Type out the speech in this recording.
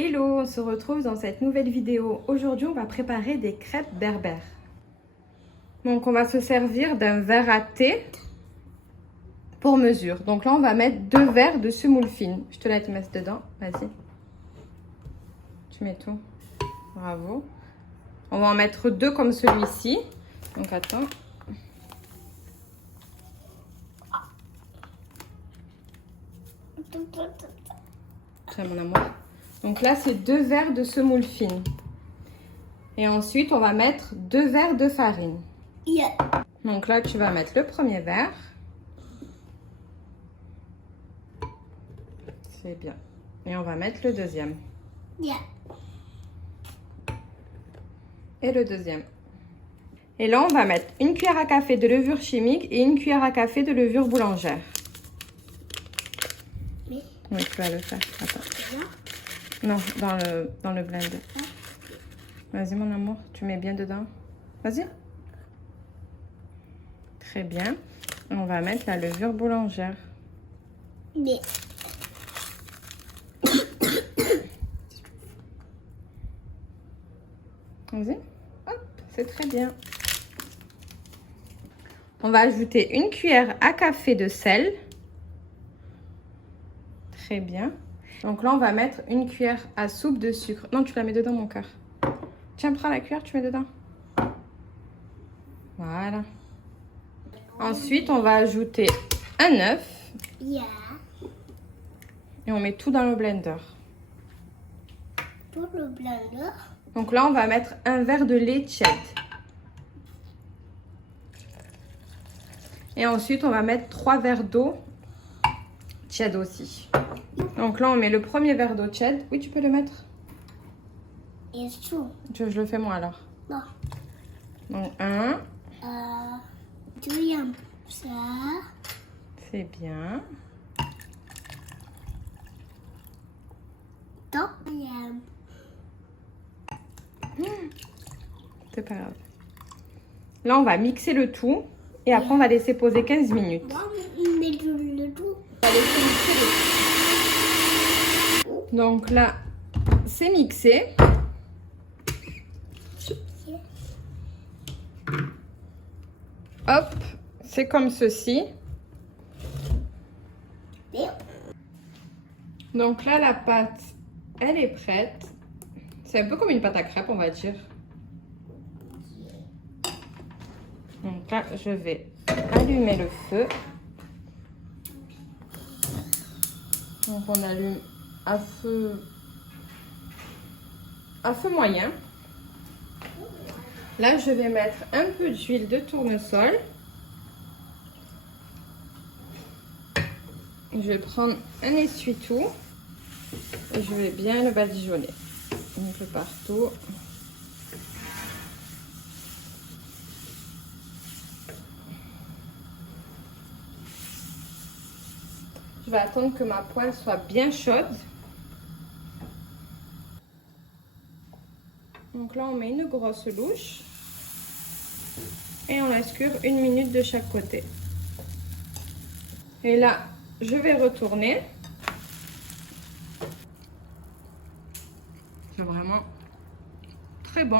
Hello, on se retrouve dans cette nouvelle vidéo. Aujourd'hui, on va préparer des crêpes berbères. Donc, on va se servir d'un verre à thé pour mesure. Donc là, on va mettre 2 verres de semoule fine. Je te laisse mettre dedans. Vas-y. Tu mets tout. Bravo. On va en mettre 2 comme celui-ci. Donc, attends. Tiens, mon amour. Donc là, c'est 2 verres de semoule fine. Et ensuite, on va mettre 2 verres de farine. Yeah. Donc là, tu vas mettre le premier verre. C'est bien. Et on va mettre le deuxième. Yeah. Et le deuxième. Et là, on va mettre une cuillère à café de levure chimique et une cuillère à café de levure boulangère. Mais Oui, tu vas le faire. Attends. là, Non, dans le blender. Vas-y, mon amour, tu mets bien dedans. Vas-y. Très bien. On va mettre la levure boulangère. mais Vas-y. Hop, c'est très bien. On va ajouter une cuillère à café de sel. Très bien. Donc là, on va mettre une cuillère à soupe de sucre. Non, tu la mets dedans, mon cœur. Tiens, prends la cuillère, tu mets dedans. Voilà. Ensuite, on va ajouter un œuf. yeah. Et on met tout dans le blender. Pour le blender, Donc là, on va mettre un verre de lait tiède. Et ensuite, on va mettre 3 verres d'eau tiède aussi. Donc là, on met le premier verre d'eau tiède. Oui, tu peux le mettre. et chaud. Je le fais moi alors. Non. Donc 1, Deuxième, ça. c'est bien. Troisième. C'est pas grave. Là, on va mixer le tout. Et après, on va laisser poser 15 minutes. Moi, mais le tout. On va laisser mixer le tout. Donc là, c'est mixé. Hop, c'est comme ceci. Mais Donc là, la pâte, elle est prête. C'est un peu comme une pâte à crêpes, on va dire. Donc là, je vais allumer le feu. Donc on allume à feu moyen. Là, je vais mettre un peu d'huile de tournesol. Je vais prendre un essuie-tout et je vais bien le badigeonner. Un peu partout. Je vais attendre que ma poêle soit bien chaude. Donc là, on met une grosse louche et on laisse cuire 1 minute de chaque côté. Et là, je vais retourner. C'est vraiment très bon.